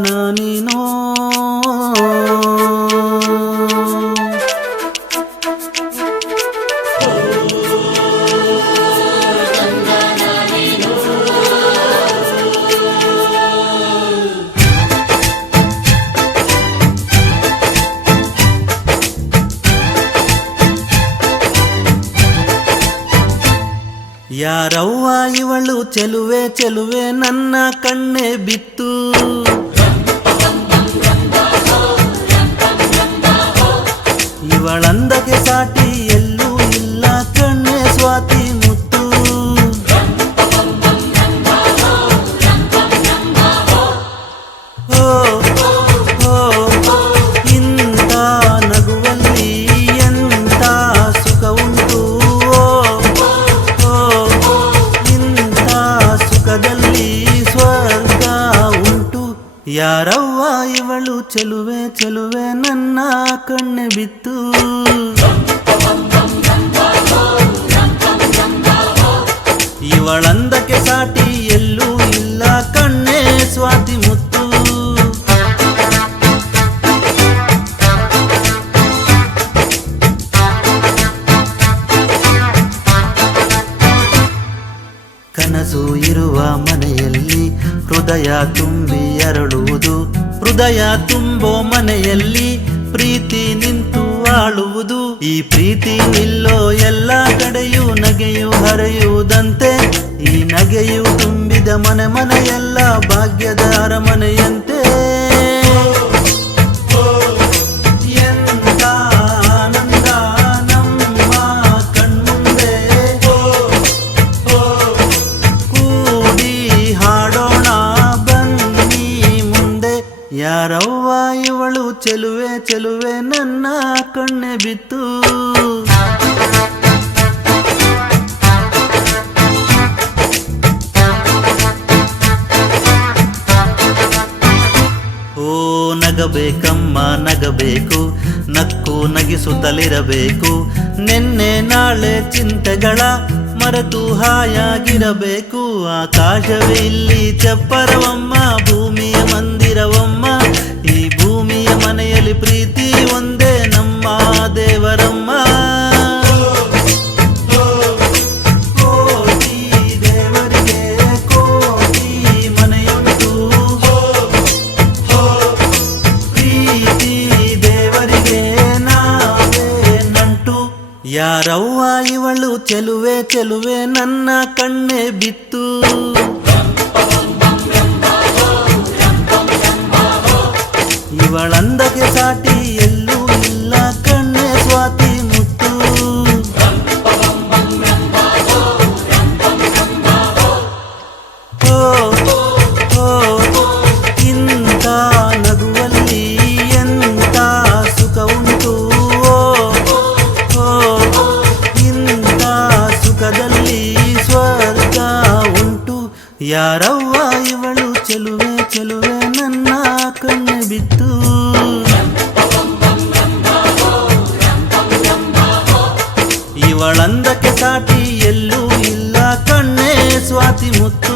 ನೀನೋ ಯಾರವ್ವ ಇವಳು ಚೆಲುವೆ ಚೆಲುವೆ ನನ್ನ ಕಣ್ಣೆ ಬಿತ್ತು ಇವಳಂದಕ್ಕೆ ಸಾಟಿ ಎಲ್ಲೂ ಇಲ್ಲ ಕಣ್ಣೆ ಸ್ವಾತಿ ಮುತ್ತು ಓ ಓ ಇಂಥ ನಗುವಲ್ಲಿ ಎಂಥ ಸುಖ ಉಂಟು ಸ್ವರ್ಗ ಉಂಟು ಯಾರವ್ವ ಇವಳು ಚೆಲುವೆ ಚೆಲುವೆ ನನ್ನ ಕಣ್ಣೆ ಬಿತ್ತು ಇವಳಂದಕ್ಕೆ ಸಾಟಿ ಎಲ್ಲೂ ಇಲ್ಲ ಕಣ್ಣೆ ಸ್ವಾತಿ ಮುತ್ತು ಕನಸು ಇರುವ ಮನೆಯಲ್ಲಿ ಹೃದಯ ತುಂಬಿ ಅರಳುವುದು ಹೃದಯ ತುಂಬೋ ಮನೆಯಲ್ಲಿ ಪ್ರೀತಿ ನಿಂತು ಆಳುವುದು ಈ ಪ್ರೀತಿ ನಿಲ್ಲೋ ಎಲ್ಲ ಕಡೆಯೂ ನಗೆಯು ಹರಿಯುವುದಂತೆ ಈ ನಗೆಯು ತುಂಬಿದ ಮನೆ ಮನೆಯೆಲ್ಲ ಭಾಗ್ಯದ ಅರಮನೆಯಂತೆ ಯಾರವ್ವ ಇವಳು ಚೆಲುವೆ ಚೆಲುವೆ ನನ್ನ ಕಣ್ಣೆ ಬಿತ್ತು ಓ ನಗಬೇಕಮ್ಮ ನಗಬೇಕು ನಕ್ಕು ನಗಿಸುತ್ತಲಿರಬೇಕು ನೆನ್ನೆ ನಾಳೆ ಚಿಂತೆಗಳ ಮರೆತು ಹಾಯಾಗಿರಬೇಕು ಆಕಾಶವೇ ಇಲ್ಲಿ ಚಪ್ಪರವಮ್ಮ ಭೂಮಿಯ ಮಂದಿರವಮ್ಮ ಈ ಭೂಮಿಯ ಮನೆಯಲ್ಲಿ ಪ್ರೀತಿ ಒಂದೇ ನಮ್ಮ ದೇವರಮ್ಮ ಕೋಟಿ ದೇವರಿಗೆ ಕೋಟಿ ಮನೆಯುಂಟು ಪ್ರೀತಿ ದೇವರಿಗೆ ನಾವೇ ನಂಟು ಯಾರವ್ವ ಇವಳು ಚೆಲುವೆ ಚೆಲುವೆ ನನ್ನ ಕಣ್ಣೆ ಬಿತ್ತು ಇವಳಂದಕ್ಕೆ ಸಾಟಿ ಎಲ್ಲೂ ಇಲ್ಲ ಕಣ್ಣೆ ಸ್ವಾತಿ ಮುತ್ತು ಓ ಓ ಇಂಥ ನಗುವಲ್ಲಿ ಎಂಥ ಸುಖ ಉಂಟು ಇಂಥ ಸುಖದಲ್ಲಿ ಸ್ವರ್ಗ ಉಂಟು ಯಾರವ್ವ ಇವಳು ಚೆಲುವೆ ಚೆಲುವೆ ನನ್ನ ಕಣ್ಣೆ ಬಿತ್ತು ಇವಳಂದಕ್ಕೆ ಸಾಟಿ ಎಲ್ಲೂ ಇಲ್ಲ ಕಣ್ಣೆ ಸ್ವಾತಿ ಮುತ್ತು